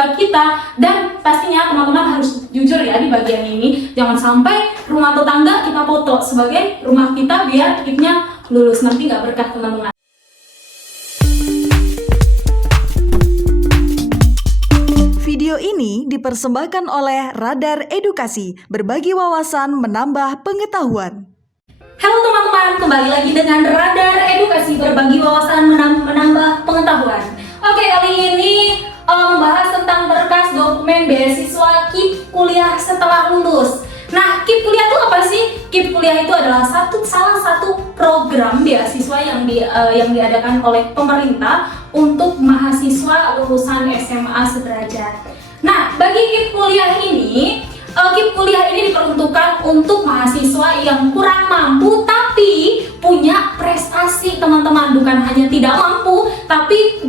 kita, dan pastinya teman-teman harus jujur ya di bagian ini. Jangan sampai rumah tetangga kita foto sebagai rumah kita biar kitnya lulus, nanti nggak berkah teman-teman. Video ini dipersembahkan oleh Radar Edukasi, berbagi wawasan menambah pengetahuan. Halo teman-teman, kembali lagi dengan Radar Edukasi, berbagi wawasan menambah pengetahuan. Oke, kali ini membahas tentang berkas dokumen beasiswa KIP kuliah setelah lulus. Nah, KIP kuliah itu apa sih? KIP kuliah itu adalah salah satu program beasiswa yang diadakan oleh pemerintah untuk mahasiswa lulusan SMA sederajat. Nah, bagi KIP kuliah ini diperuntukkan untuk mahasiswa yang kurang mampu tapi punya prestasi, teman-teman. Bukan hanya tidak mampu, tapi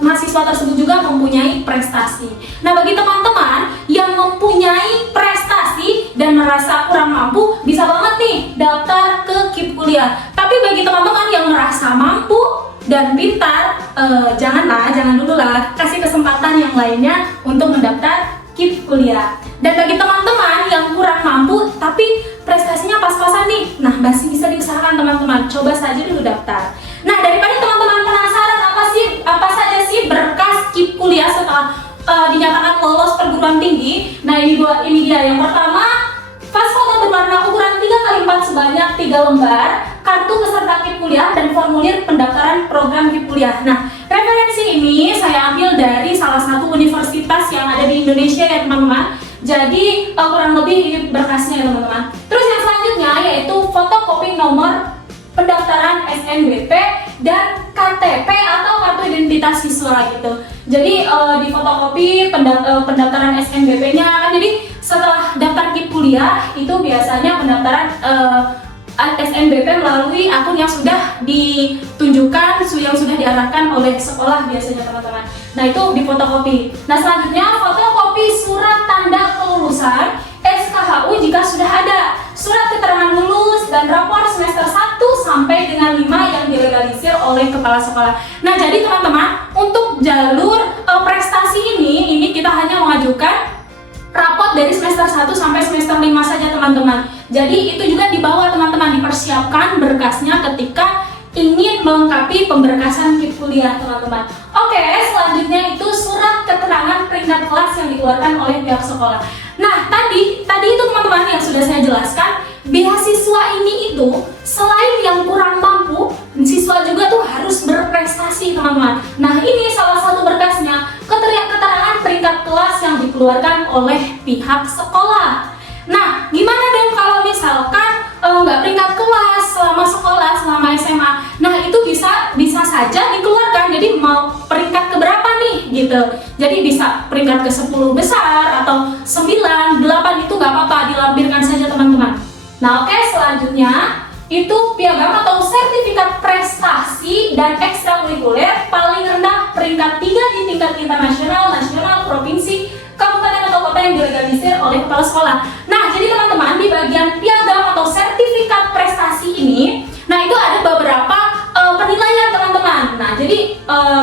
mahasiswa tersebut juga mempunyai prestasi. Nah, bagi teman-teman yang mempunyai prestasi dan merasa kurang mampu, bisa banget nih daftar ke KIP kuliah. Tapi bagi teman-teman yang merasa mampu dan pintar, jangan dulu lah, kasih kesempatan yang lainnya untuk mendaftar KIP kuliah. Dan bagi teman-teman yang kurang mampu tapi prestasinya pas-pasan nih, nah masih bisa diusahakan teman-teman, coba saja dulu daftar. Nah, daripada teman-teman penasaran apa saja sih berkas KIP kuliah setelah dinyatakan lolos perguruan tinggi, nah ini dia. Yang pertama, pas foto berwarna ukuran 3x4 sebanyak 3 lembar, kartu peserta KIP kuliah, dan formulir pendaftaran program KIP kuliah. Nah, referensi ini saya ambil dari salah satu universitas yang ada di Indonesia ya teman-teman. Jadi kurang lebih ini berkasnya ya teman-teman. Terus yang selanjutnya yaitu fotokopi nomor pendaftaran SNBP dan KTP atau kartu identitas siswa gitu. Jadi di fotokopi pendaftaran SNBP-nya. Jadi setelah daftar KIP kuliah itu biasanya pendaftaran SNBP melalui akun yang sudah ditunjukkan, yang sudah diarahkan oleh sekolah biasanya teman-teman. Nah, itu di fotokopi. Nah, selanjutnya fotokopi surat tanda kelulusan SKHU jika sudah ada, surat keterangan lulus, dan rapor semester 1 sampai dengan 5 yang dilegalisir oleh kepala sekolah. Nah, jadi teman-teman, untuk jalur prestasi ini kita hanya mengajukan rapot dari semester 1 sampai semester 5 saja teman-teman. Jadi itu juga dibawa teman-teman, dipersiapkan berkasnya ketika ingin melengkapi pemberkasan KIP kuliah teman-teman. Oke, selanjutnya itu surat keterangan peringkat kelas yang dikeluarkan oleh pihak sekolah. Nah, tadi itu teman-teman yang sudah saya jelaskan, beasiswa ini itu selain yang kurang mampu, siswa juga tuh harus berprestasi teman-teman. Nah, ini salah satu berkasnya, keterangan peringkat kelas yang dikeluarkan oleh pihak sekolah. Nah, gimana dong kalau misalkan nggak peringkat kelas selama sekolah, selama SMA? Nah, itu bisa saja dikeluarkan. Jadi mau peringkat keberapa nih gitu. Jadi bisa peringkat ke-10 besar atau 9, 8 itu nggak apa-apa, dilampirkan saja teman-teman. Nah, oke, selanjutnya itu piagam atau sertifikat prestasi dan ekstrakurikuler paling rendah peringkat 3 di tingkat internasional, nasional, provinsi, kabupaten atau kota yang dilegalisir oleh kepala sekolah. Nah, jadi teman-teman di bagian piagam atau sertifikat prestasi ini, nah itu ada beberapa penilaian teman-teman. Nah, jadi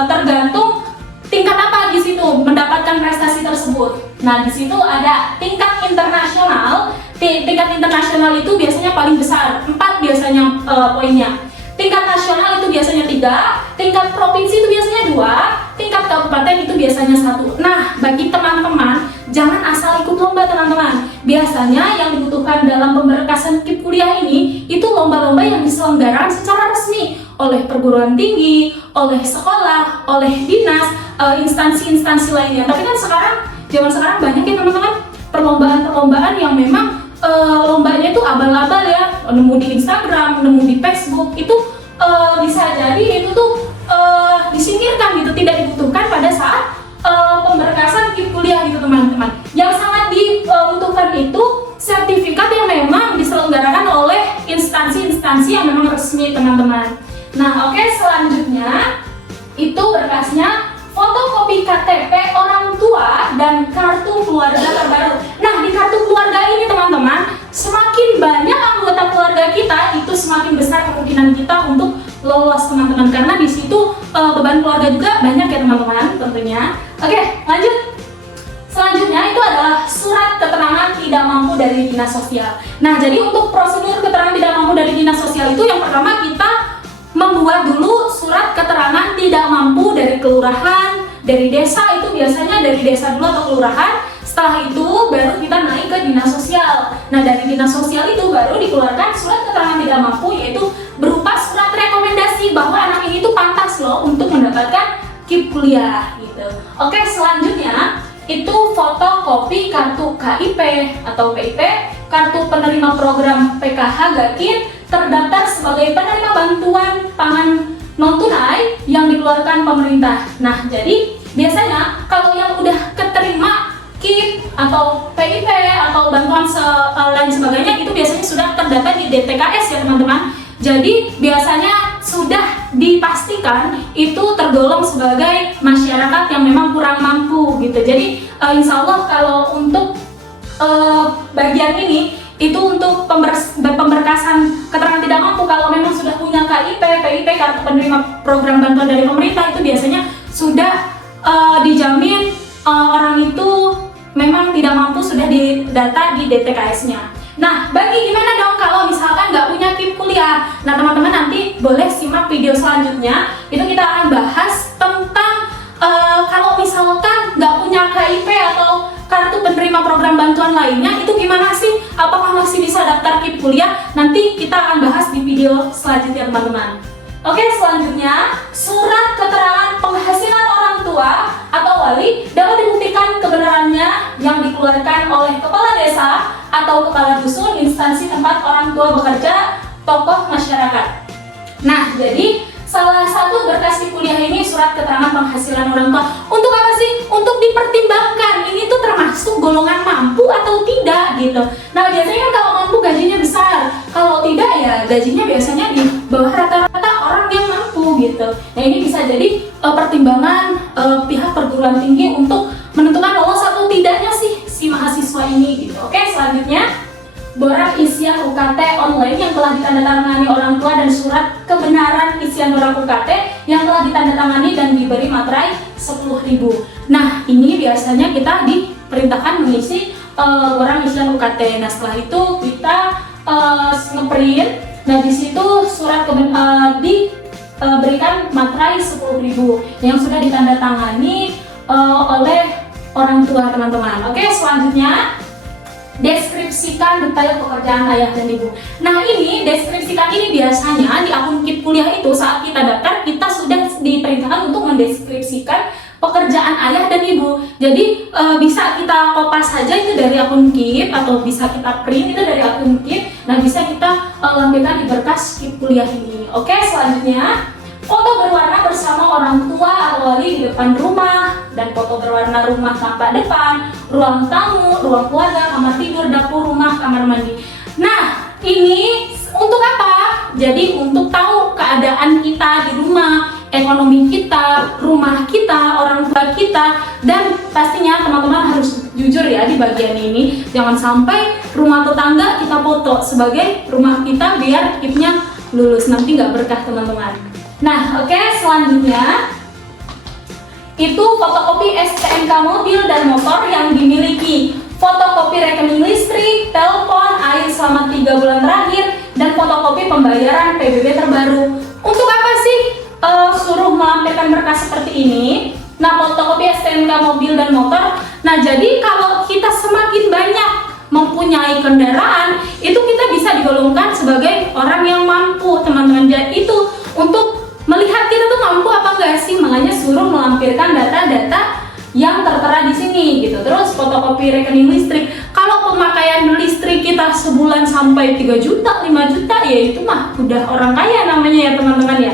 tergantung tingkat apa di situ mendapatkan prestasi tersebut. Nah, di situ ada tingkat internasional. Tingkat internasional itu biasanya paling besar, 4 biasanya poinnya. Tingkat nasional itu biasanya 3, tingkat provinsi itu biasanya 2, tingkat kabupaten itu biasanya 1. Nah, bagi teman-teman, jangan asal ikut lomba teman-teman. Biasanya yang dibutuhkan dalam pemberkasan KIP kuliah ini, itu lomba-lomba yang diselenggarakan secara resmi oleh perguruan tinggi, oleh sekolah, oleh dinas, instansi-instansi lainnya. Tapi kan zaman sekarang banyak ya teman-teman, perlombaan-perlombaan yang memang lombanya itu abal-abal ya, nemu di Instagram, nemu di Facebook, itu bisa jadi itu tuh disingkirkan gitu, tidak dibutuhkan pada saat pemberkasan KIP kuliah gitu teman-teman. Yang sangat dibutuhkan itu sertifikat yang memang diselenggarakan oleh instansi-instansi yang memang resmi teman-teman. Nah, oke, selanjutnya itu berkasnya fotokopi KTP orang tua dan kartu keluarga terbaru. Nah, di kartu keluarga ini teman-teman, semakin banyak anggota keluarga kita, itu semakin besar kemungkinan kita untuk lolos teman-teman, karena di situ beban keluarga juga banyak ya teman-teman tentunya. Oke, lanjut. dari dinas sosial. Nah, jadi untuk prosedur keterangan tidak mampu dari dinas sosial itu yang pertama kita membuat dulu surat keterangan tidak mampu dari kelurahan, dari desa, itu biasanya dari desa dulu atau kelurahan. Setelah itu baru kita naik ke dinas sosial. Nah, dari dinas sosial itu baru dikeluarkan surat keterangan tidak mampu, yaitu berupa surat rekomendasi bahwa anak ini tuh pantas loh untuk mendapatkan KIP kuliah gitu. Oke, selanjutnya itu fotokopi kartu KIP atau PIP, kartu penerima program PKH Gakin terdaftar sebagai penerima bantuan pangan non tunai yang dikeluarkan pemerintah. Nah, jadi biasanya kalau yang udah keterima KIP atau PIP atau bantuan lain sebagainya itu biasanya sudah terdata di DTKS ya teman-teman. Jadi biasanya sudah dipastikan itu tergolong sebagai masyarakat yang memang kurang mampu gitu. Jadi insya Allah kalau untuk bagian ini itu untuk pemberkasan keterangan tidak mampu, kalau memang sudah punya KIP, PIP, kartu penerima program bantuan dari pemerintah, itu biasanya sudah dijamin orang itu memang tidak mampu, sudah didata di DTKS-nya. Nah, bagi gimana dong kalau misalkan nggak punya KIP kuliah? Nah, teman-teman nanti boleh simak video selanjutnya. Itu kita akan bahas tentang kalau misalkan nggak punya KIP atau kartu penerima program bantuan lainnya, itu gimana sih? Apakah masih bisa daftar KIP kuliah? Nanti kita akan bahas di video selanjutnya, teman-teman. Oke, selanjutnya surat keterangan penghasilan orang tua atau wali dapat dibuktikan kebenarannya yang dikeluarkan oleh kepala desa atau kepala dusun, instansi tempat orang tua bekerja, tokoh masyarakat. Nah, jadi salah satu berkas KIP kuliah ini surat keterangan penghasilan orang tua. Untuk apa sih? Untuk dipertimbangkan ini tuh termasuk golongan mampu atau tidak gitu. Nah, biasanya kan kalau mampu gajinya besar, kalau tidak ya gajinya biasanya di bawah rata-rata orang yang mampu gitu. Nah, ini bisa jadi pertimbangan pihak perguruan tinggi untuk menentukan lolos atau tidaknya sih si mahasiswa ini gitu. Oke, selanjutnya borang isian UKT online yang telah ditandatangani orang tua dan surat kebenaran isian borang UKT yang telah ditandatangani dan diberi materai 10.000. Nah, ini biasanya kita diperintahkan mengisi borang isian UKT. Nah, setelah itu kita ngeprint. Nah, di situ surat diberikan materai 10.000 yang sudah ditandatangani oleh orang tua, teman-teman. Oke, selanjutnya deskripsikan detail pekerjaan ayah dan ibu. Nah, ini deskripsikan ini biasanya di akun KIP kuliah itu saat kita daftar kita sudah diperintahkan untuk mendeskripsikan pekerjaan ayah dan ibu. Jadi bisa kita kopas saja itu dari akun KIP atau bisa kita print itu dari akun KIP. Nah, bisa kita lampirkan di berkas KIP kuliah ini. Oke, selanjutnya foto berwarna bersama orang tua atau wali di depan rumah, dan foto berwarna rumah tampak depan, ruang tamu, ruang keluarga, kamar tidur, dapur rumah, kamar mandi. Nah, ini untuk apa? Jadi untuk tahu keadaan kita di rumah, ekonomi kita, rumah kita, orang tua kita, dan pastinya teman-teman harus jujur ya di bagian ini. Jangan sampai rumah tetangga kita foto sebagai rumah kita biar KIP-nya lulus, nanti nggak berkah teman-teman. Nah, oke, selanjutnya itu fotokopi STNK mobil dan motor yang dimiliki, fotokopi rekening listrik, telepon, air selama 3 bulan terakhir, dan fotokopi pembayaran PBB terbaru. Untuk apa sih suruh melampirkan berkas seperti ini? Nah, fotokopi STNK mobil dan motor. Nah, jadi kalau kita semakin banyak mempunyai kendaraan, itu kita bisa digolongkan sebagai orang yang mampu, teman-teman. Jadi itu untuk melihat kita tuh mampu apa enggak sih, makanya suruh melampirkan data-data yang tertera di sini gitu. Terus fotokopi rekening listrik. Kalau pemakaian listrik kita sebulan sampai 3 juta, 5 juta, ya itu mah udah orang kaya namanya ya teman-teman ya.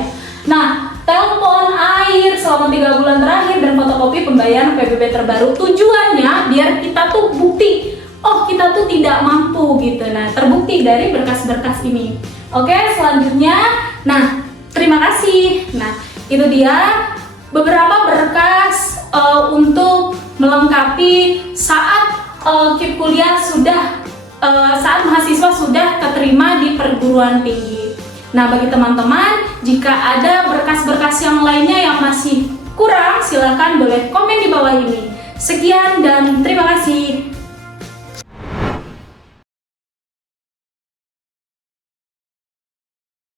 Nah, telepon, air selama 3 bulan terakhir, dan fotokopi pembayaran PBB terbaru. Tujuannya biar kita tuh bukti, oh kita tuh tidak mampu gitu. Nah, terbukti dari berkas-berkas ini. Oke, selanjutnya, nah terima kasih. Nah, itu dia beberapa berkas untuk melengkapi saat KIP kuliah sudah saat mahasiswa sudah keterima di perguruan tinggi. Nah, bagi teman-teman, jika ada berkas-berkas yang lainnya yang masih kurang, silakan boleh komen di bawah ini. Sekian dan terima kasih.